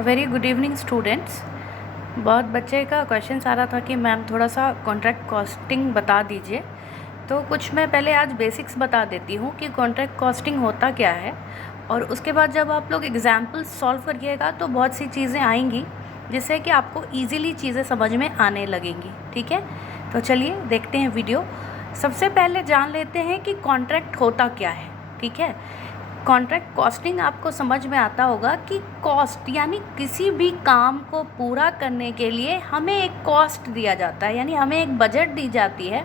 Very good evening students. बहुत बच्चे का क्वेश्चन आ रहा था कि मैम थोड़ा सा कॉन्ट्रैक्ट कॉस्टिंग बता दीजिए। तो कुछ मैं पहले आज बेसिक्स बता देती हूँ कि कॉन्ट्रैक्ट कॉस्टिंग होता क्या है, और उसके बाद जब आप लोग एग्जाम्पल सॉल्व करिएगा तो बहुत सी चीज़ें आएंगी जिससे कि आपको ईजीली चीज़ें समझ में आने लगेंगी। ठीक है, तो चलिए देखते हैं वीडियो। सबसे पहले जान लेते हैं कि कॉन्ट्रैक्ट होता क्या है। ठीक है, कॉन्ट्रैक्ट कॉस्टिंग आपको समझ में आता होगा कि कॉस्ट यानी किसी भी काम को पूरा करने के लिए हमें एक कॉस्ट दिया जाता है, यानी हमें एक बजट दी जाती है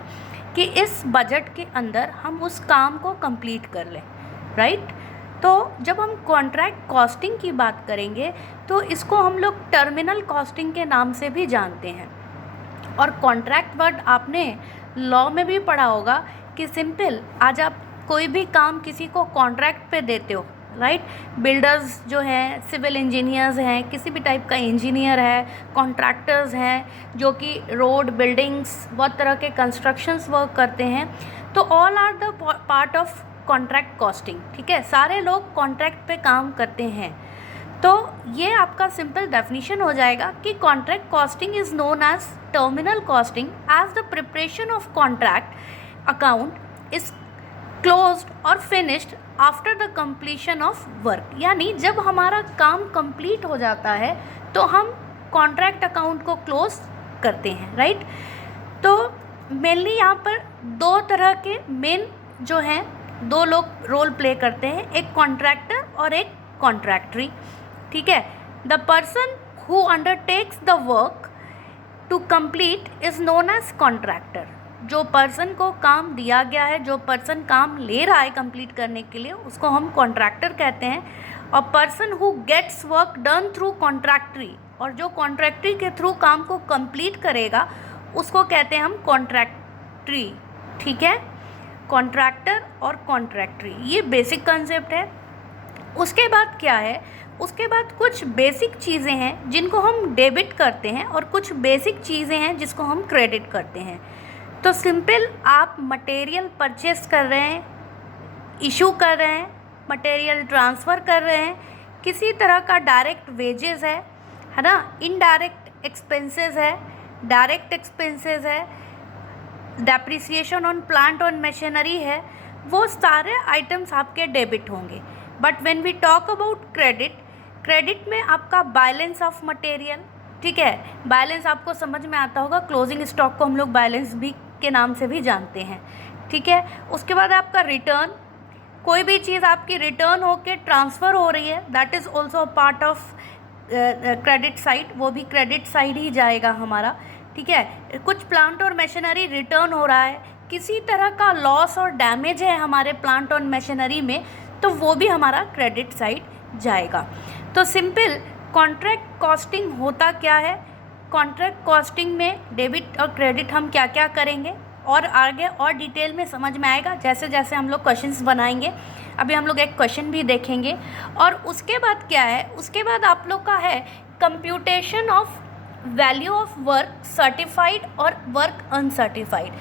कि इस बजट के अंदर हम उस काम को कंप्लीट कर लें। राइट, तो जब हम कॉन्ट्रैक्ट कॉस्टिंग की बात करेंगे तो इसको हम लोग टर्मिनल कॉस्टिंग के नाम से भी जानते हैं। और कॉन्ट्रैक्ट वर्ड आपने लॉ में भी पढ़ा होगा कि सिंपल आज आप कोई भी काम किसी को कॉन्ट्रैक्ट पे देते हो। राइट, बिल्डर्स जो हैं, सिविल इंजीनियर्स हैं, किसी भी टाइप का इंजीनियर है, कॉन्ट्रैक्टर्स हैं जो कि रोड, बिल्डिंग्स, बहुत तरह के कंस्ट्रक्शंस वर्क करते हैं, तो all are the part of contract costing. ठीक है, सारे लोग कॉन्ट्रैक्ट पे काम करते हैं। तो ये आपका सिंपल डेफिनेशन हो जाएगा कि contract costing is known as terminal costing as the preparation of contract account is closed और finished after the completion of work. यानी जब हमारा काम कंप्लीट हो जाता है तो हम कॉन्ट्रैक्ट अकाउंट को क्लोज करते हैं। राइट, तो मेनली यहाँ पर दो तरह के मेन जो हैं, दो लोग रोल प्ले करते हैं, एक कॉन्ट्रैक्टर और एक कॉन्ट्रैक्टरी। ठीक है, the person who undertakes the work to complete is known as contractor. जो पर्सन को काम दिया गया है, जो पर्सन काम ले रहा है कंप्लीट करने के लिए, उसको हम कॉन्ट्रैक्टर कहते हैं। और person who gets work done through contractee, और जो कॉन्ट्रैक्टरी के थ्रू काम को कंप्लीट करेगा उसको कहते हैं हम कॉन्ट्रैक्टरी। ठीक है, कॉन्ट्रैक्टर और कॉन्ट्रैक्टरी, ये बेसिक कंसेप्ट है। उसके बाद क्या है, उसके बाद कुछ बेसिक चीज़ें हैं जिनको हम डेबिट करते हैं और कुछ बेसिक चीज़ें हैं जिसको हम क्रेडिट करते हैं। तो सिंपल आप मटेरियल परचेस कर रहे हैं, इशू कर रहे हैं, मटेरियल ट्रांसफ़र कर रहे हैं, किसी तरह का डायरेक्ट वेजेस है ना, इनडायरेक्ट एक्सपेंसेस है, डायरेक्ट एक्सपेंसेस है, depreciation on plant on machinery है, वो सारे आइटम्स आपके डेबिट होंगे। But when we talk about credit, credit में आपका बैलेंस ऑफ मटेरियल, ठीक है, बैलेंस आपको समझ में आता होगा, क्लोजिंग स्टॉक को हम लोग बैलेंस भी के नाम से भी जानते हैं। ठीक है, उसके बाद आपका रिटर्न, कोई भी चीज़ आपकी रिटर्न होके ट्रांसफ़र हो रही है, that is also part of credit side, वो भी क्रेडिट साइड ही जाएगा हमारा। ठीक है, कुछ प्लांट और मशीनरी रिटर्न हो रहा है, किसी तरह का लॉस और डैमेज है हमारे प्लांट और मशीनरी में, तो वो भी हमारा क्रेडिट साइड जाएगा। तो सिंपल कॉन्ट्रैक्ट कॉस्टिंग होता क्या है, कॉन्ट्रैक्ट कॉस्टिंग में डेबिट और क्रेडिट हम क्या क्या करेंगे और आगे और डिटेल में समझ में आएगा जैसे जैसे हम लोग क्वेश्चंस बनाएंगे। अभी हम लोग एक क्वेश्चन भी देखेंगे। और उसके बाद क्या है, उसके बाद आप लोग का है computation of value of work certified और वर्क अनसर्टिफाइड।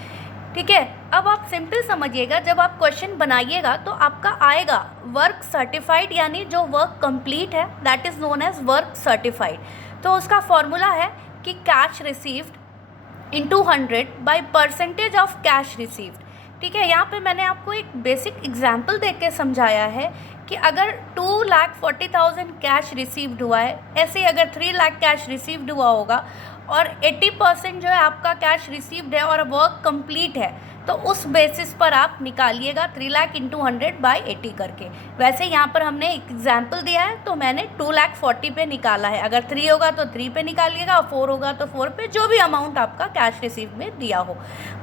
ठीक है, अब आप सिंपल समझिएगा, जब आप क्वेश्चन बनाइएगा तो आपका आएगा वर्क सर्टिफाइड, यानी जो वर्क कंप्लीट है that is known as work certified. तो उसका फॉर्मूला है कि cash received into 100 by percentage of cash received. ठीक है, यहाँ पे मैंने आपको एक बेसिक एग्जाम्पल दे के समझाया है कि अगर 2,40,000 कैश रिसीव्ड हुआ है, ऐसे ही अगर 3 लाख कैश रिसीव्ड हुआ होगा और 80% जो है आपका कैश रिसीव्ड है और वर्क कंप्लीट है, तो उस बेसिस पर आप निकालिएगा 3 लाख इंटू 100 बाई 80 करके। वैसे यहाँ पर हमने एक एग्जाम्पल दिया है तो मैंने 2,40,000 पे निकाला है। अगर 3 होगा तो 3 पे निकालिएगा और 4 होगा तो 4 पे, जो भी अमाउंट आपका कैश रिसीव में दिया हो।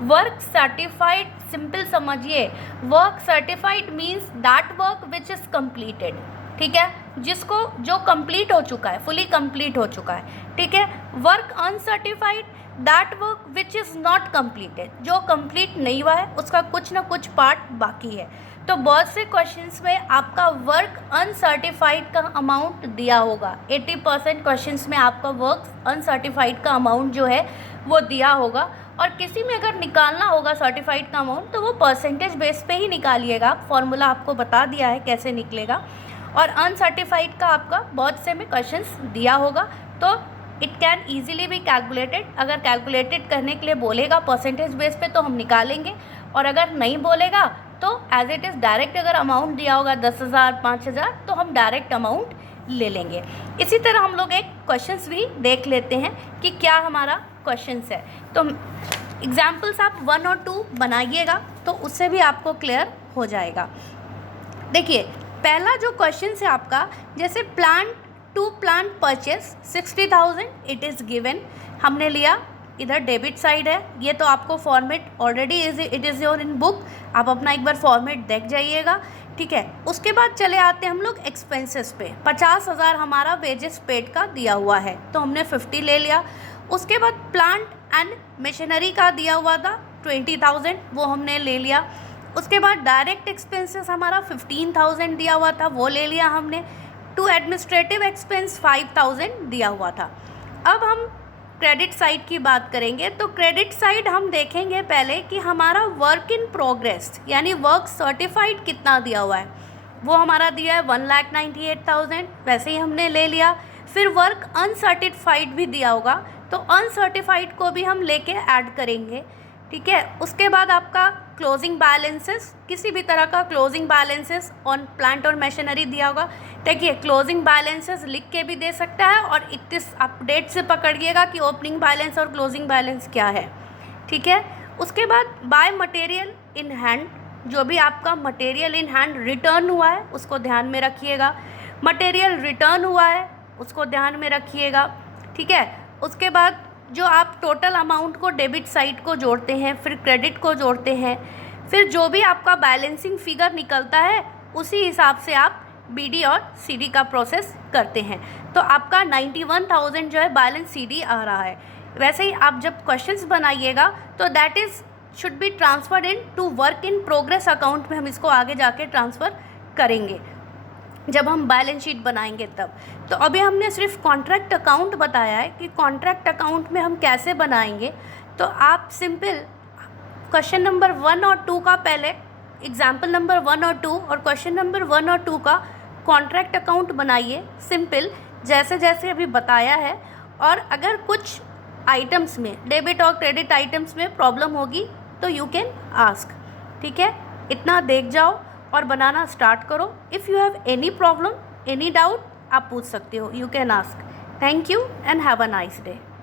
वर्क सर्टिफाइड, सिंपल समझिए, work certified means that work which is completed. ठीक है, जिसको जो कंप्लीट हो चुका है, फुली कंप्लीट हो चुका है। ठीक है, work uncertified that work which is not completed, जो कंप्लीट नहीं हुआ है, उसका कुछ ना कुछ पार्ट बाकी है। तो बहुत से क्वेश्चंस में आपका वर्क अनसर्टिफाइड का अमाउंट दिया होगा, 80% क्वेश्चंस में आपका वर्क अनसर्टिफाइड का अमाउंट जो है वो दिया होगा। और किसी में अगर निकालना होगा सर्टिफाइड का अमाउंट तो वो परसेंटेज बेस पे ही निकालिएगा, फॉर्मूला आपको बता दिया है कैसे निकलेगा। और अनसर्टिफाइड का आपका बहुत से में क्वेश्चंस दिया होगा, तो it can easily be calculated. अगर कैलकुलेटेड करने के लिए बोलेगा परसेंटेज बेस पे तो हम निकालेंगे, और अगर नहीं बोलेगा तो एज इट इज़ डायरेक्ट अगर अमाउंट दिया होगा 10,000 5,000 तो हम डायरेक्ट अमाउंट ले लेंगे। इसी तरह हम लोग एक क्वेश्चंस भी देख लेते हैं कि क्या हमारा क्वेश्चंस है। तो एग्जाम्पल्स आप 1 और 2 बनाइएगा तो उससे भी आपको क्लियर हो जाएगा। देखिए पहला जो क्वेश्चन है आपका, जैसे plant purchase 60,000 it is given, हमने लिया, इधर डेबिट साइड है, ये तो आपको format already it is your in book, आप अपना एक बार फॉर्मेट देख जाइएगा, ठीक है। उसके बाद चले आते हैं हम लोग एक्सपेंसेस पे। 50,000 हमारा वेजेस पेड का दिया हुआ है तो हमने 50 ले लिया। उसके बाद प्लांट एंड मशीनरी का दिया हुआ था 20,000, वो हमने ले लिया। उसके बाद डायरेक्ट एक्सपेंसेस हमारा 15,000 दिया हुआ था, वो ले लिया हमने। टू एडमिनिस्ट्रेटिव एक्सपेंस 5,000 दिया हुआ था। अब हम क्रेडिट साइड की बात करेंगे, तो क्रेडिट साइड हम देखेंगे पहले कि हमारा वर्क इन प्रोग्रेस यानी वर्क सर्टिफाइड कितना दिया हुआ है, वो हमारा दिया है 1,98,000, वैसे ही हमने ले लिया। फिर वर्क अनसर्टिफाइड भी दिया होगा तो अनसर्टिफाइड को भी हम लेके ऐड करेंगे, ठीक है। उसके बाद आपका क्लोजिंग बैलेंसेस, किसी भी तरह का क्लोजिंग बैलेंसेस ऑन प्लांट और मशीनरी दिया होगा। देखिए क्लोजिंग बैलेंसेस लिख के भी दे सकता है और 31 अपडेट से पकड़िएगा कि ओपनिंग बैलेंस और क्लोजिंग बैलेंस क्या है, ठीक है। उसके बाद बाय मटेरियल इन हैंड, जो भी आपका मटेरियल इन हैंड रिटर्न हुआ है उसको ध्यान में रखिएगा, मटेरियल रिटर्न हुआ है उसको ध्यान में रखिएगा, ठीक है। उसके बाद जो आप टोटल अमाउंट को डेबिट साइड को जोड़ते हैं, फिर क्रेडिट को जोड़ते हैं, फिर जो भी आपका बैलेंसिंग फिगर निकलता है उसी हिसाब से आप बीडी और सीडी का प्रोसेस करते हैं। तो आपका 91,000 जो है बैलेंस सीडी आ रहा है। वैसे ही आप जब क्वेश्चंस बनाइएगा तो that is should be transferred into work in progress account में, हम इसको आगे जाके ट्रांसफ़र करेंगे जब हम बैलेंस शीट बनाएंगे तब। तो अभी हमने सिर्फ कॉन्ट्रैक्ट अकाउंट बताया है कि कॉन्ट्रैक्ट अकाउंट में हम कैसे बनाएंगे। तो आप सिंपल क्वेश्चन नंबर 1 और 2 का पहले एग्जाम्पल नंबर 1 और 2 और क्वेश्चन नंबर 1 और 2 का कॉन्ट्रैक्ट अकाउंट बनाइए सिंपल, जैसे जैसे अभी बताया है। और अगर कुछ आइटम्स में, डेबिट और क्रेडिट आइटम्स में प्रॉब्लम होगी तो यू कैन आस्क, ठीक है। इतना देख जाओ और बनाना स्टार्ट करो। If you have any problem, any doubt, आप पूछ सकते हो, you can ask. Thank you and have a nice day.